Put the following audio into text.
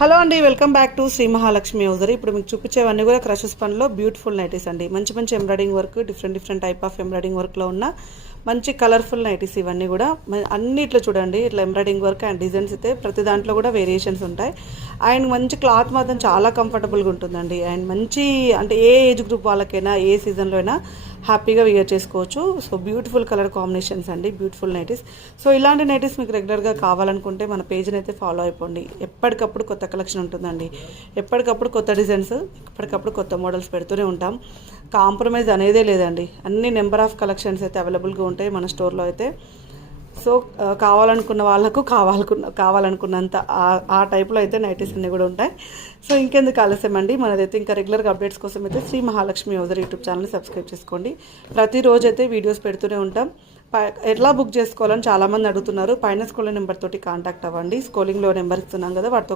Hello అండి, welcome back to Shri Mahalakshmi hosiery. ఇప్పుడు మీకు చూపించేవన్నీ కూడా క్రషెస్ పనిలో బ్యూటిఫుల్ నైటీస్ అండి. మంచి మంచి embroidering work, different type of embroidering వర్క్లో ఉన్న మంచి కలర్ఫుల్ నైటీస్ ఇవన్నీ కూడా. అన్ని ఇట్లా చూడండి, ఇట్లా ఎంబ్రాయిడింగ్ వర్క్ అండ్ డిజైన్స్ అయితే ప్రతి దాంట్లో కూడా వేరియేషన్స్ ఉంటాయి. అండ్ మంచి క్లాత్ మాత్రం చాలా కంఫర్టబుల్గా ఉంటుందండి. అండ్ మంచి అంటే ఏ ఏజ్ గ్రూప్ వాళ్ళకైనా ఏ సీజన్లో అయినా హ్యాపీగా వియర్ చేసుకోవచ్చు. సో బ్యూటిఫుల్ కలర్ కాంబినేషన్స్ అండి, బ్యూటిఫుల్ నైటీస్. సో ఇలాంటి నైటీస్ మీకు రెగ్యులర్గా కావాలనుకుంటే మన పేజ్ని అయితే ఫాలో అయిపోండి. ఎప్పటికప్పుడు కొత్త కలెక్షన్ ఉంటుందండి, ఎప్పటికప్పుడు కొత్త డిజైన్స్, ఎప్పటికప్పుడు కొత్త మోడల్స్ పెడుతూనే ఉంటాం. కాంప్రమైజ్ అనేదే లేదండి. అన్ని నెంబర్ ఆఫ్ కలెక్షన్స్ అయితే అవైలబుల్గా ఉంటాయి మన స్టోర్లో అయితే. సో కావాలనుకున్న వాళ్ళకు కావాలనుకున్నంత ఆ టైప్లో అయితే నైటీస్ అన్నీ కూడా ఉంటాయి. సో ఇంకెందుకు ఆలస్యం అండి, మనదైతే ఇంకా రెగ్యులర్గా అప్డేట్స్ కోసం అయితే శ్రీ మహాలక్ష్మి హౌజరీ యూట్యూబ్ ఛానల్ని సబ్స్క్రైబ్ చేసుకోండి. ప్రతిరోజు అయితే వీడియోస్ పెడుతూనే ఉంటాం. ఎట్లా బుక్ చేసుకోవాలని చాలామంది అడుగుతున్నారు. పైన స్క్రోలింగ్ నెంబర్ తోటి కాంటాక్ట్ అవ్వండి. స్క్రోలింగ్లో నెంబర్ ఇస్తున్నాం కదా, వాటితో